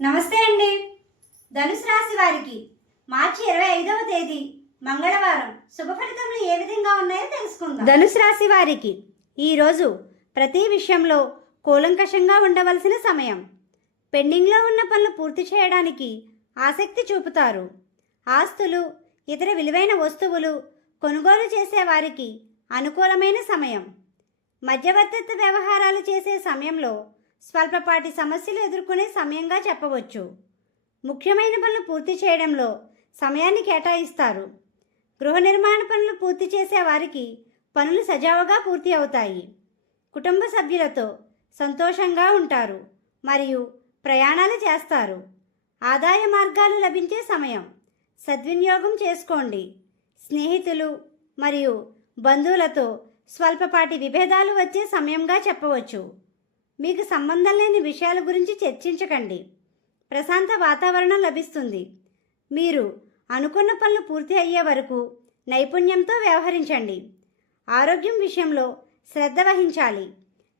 నమస్తే అండి. ధనుసు రాశి వారికి మార్చి 25వ తేదీ మంగళవారం శుభ ఫలితములు ఏ విధంగా ఉన్నాయో తెలుసుకుందాం. ధనుసు రాశి వారికి ఈరోజు ప్రతి విషయంలో కూలంకషంగా ఉండవలసిన సమయం. పెండింగ్లో ఉన్న పనులు పూర్తి చేయడానికి ఆసక్తి చూపుతారు. ఆస్తులు, ఇతర విలువైన వస్తువులు కొనుగోలు చేసే వారికి అనుకూలమైన సమయం. మధ్యవర్తిత్వ వ్యవహారాలు చేసే సమయంలో స్వల్పపాటి సమస్యలు ఎదుర్కొనే సమయంగా చెప్పవచ్చు. ముఖ్యమైన పనులు పూర్తి చేయడంలో సమయాన్ని కేటాయిస్తారు. గృహ నిర్మాణ పనులు పూర్తి చేసే వారికి పనులు సజావుగా పూర్తి అవుతాయి. కుటుంబ సభ్యులతో సంతోషంగా ఉంటారు మరియు ప్రయాణాలు చేస్తారు. ఆదాయ మార్గాలు లభించే సమయం. సద్వినియోగం చేసుకోండి. స్నేహితులు మరియు బంధువులతో స్వల్పపాటి విభేదాలు వచ్చే సమయంగా చెప్పవచ్చు. మీకు సంబంధం లేని విషయాల గురించి చర్చించకండి. ప్రశాంత వాతావరణం లభిస్తుంది. మీరు అనుకున్న పనులు పూర్తి అయ్యే వరకు నైపుణ్యంతో వ్యవహరించండి. ఆరోగ్యం విషయంలో శ్రద్ధ వహించాలి.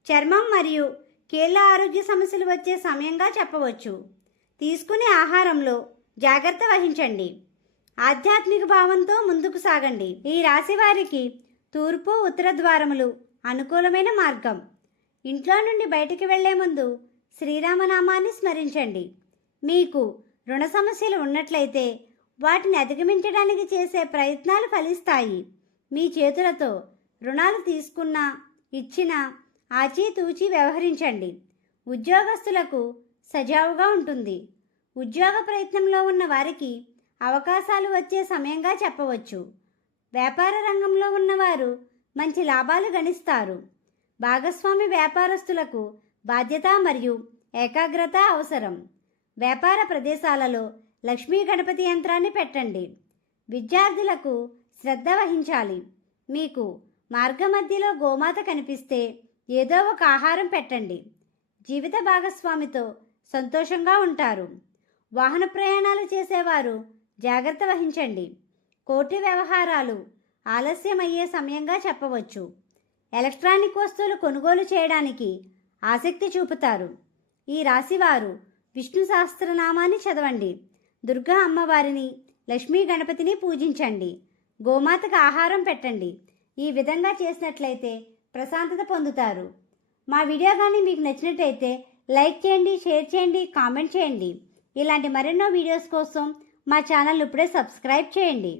చర్మం మరియు కీళ్ళ ఆరోగ్య సమస్యలు వచ్చే సమయంగా చెప్పవచ్చు. తీసుకునే ఆహారంలో జాగ్రత్త వహించండి. ఆధ్యాత్మిక భావంతో ముందుకు సాగండి. ఈ రాశి వారికి తూర్పు, ఉత్తర ద్వారములు అనుకూలమైన మార్గం. ఇంట్లో నుండి బయటికి వెళ్లే ముందు శ్రీరామనామాన్ని స్మరించండి. మీకు రుణ సమస్యలు ఉన్నట్లయితే వాటిని అధిగమించడానికి చేసే ప్రయత్నాలు ఫలిస్తాయి. మీ చేతులతో రుణాలు తీసుకున్నా ఇచ్చినా ఆచితూచి వ్యవహరించండి. ఉద్యోగస్తులకు సజావుగా ఉంటుంది. ఉద్యోగ ప్రయత్నంలో ఉన్న వారికి అవకాశాలు వచ్చే సమయంగా చెప్పవచ్చు. వ్యాపార రంగంలో ఉన్నవారు మంచి లాభాలు గణిస్తారు. భాగస్వామి వ్యాపారస్తులకు బాధ్యత మరియు ఏకాగ్రత అవసరం. వ్యాపార ప్రదేశాలలో లక్ష్మీ గణపతి యంత్రాన్ని పెట్టండి. విద్యార్థులకు శ్రద్ధ వహించాలి. మీకు మార్గమధ్యలో గోమాత కనిపిస్తే ఏదో ఒక ఆహారం పెట్టండి. జీవిత భాగస్వామితో సంతోషంగా ఉంటారు. వాహన ప్రయాణాలు చేసేవారు జాగ్రత్త వహించండి. కోర్టు వ్యవహారాలు ఆలస్యమయ్యే సమయంగా చెప్పవచ్చు. ఎలక్ట్రానిక్ వస్తువులు కొనుగోలు చేయడానికి ఆసక్తి చూపుతారు. ఈ రాశివారు విష్ణు సహస్రనామాన్ని చదవండి. దుర్గా అమ్మవారిని, లక్ష్మీ గణపతిని పూజించండి. గోమాతకు ఆహారం పెట్టండి. ఈ విధంగా చేసినట్లయితే ప్రశాంతత పొందుతారు. మా వీడియో కానీ మీకు నచ్చినట్లయితే లైక్ చేయండి, షేర్ చేయండి, కామెంట్ చేయండి. ఇలాంటి మరెన్నో వీడియోస్ కోసం మా ఛానల్ ఇప్పుడే సబ్స్క్రైబ్ చేయండి.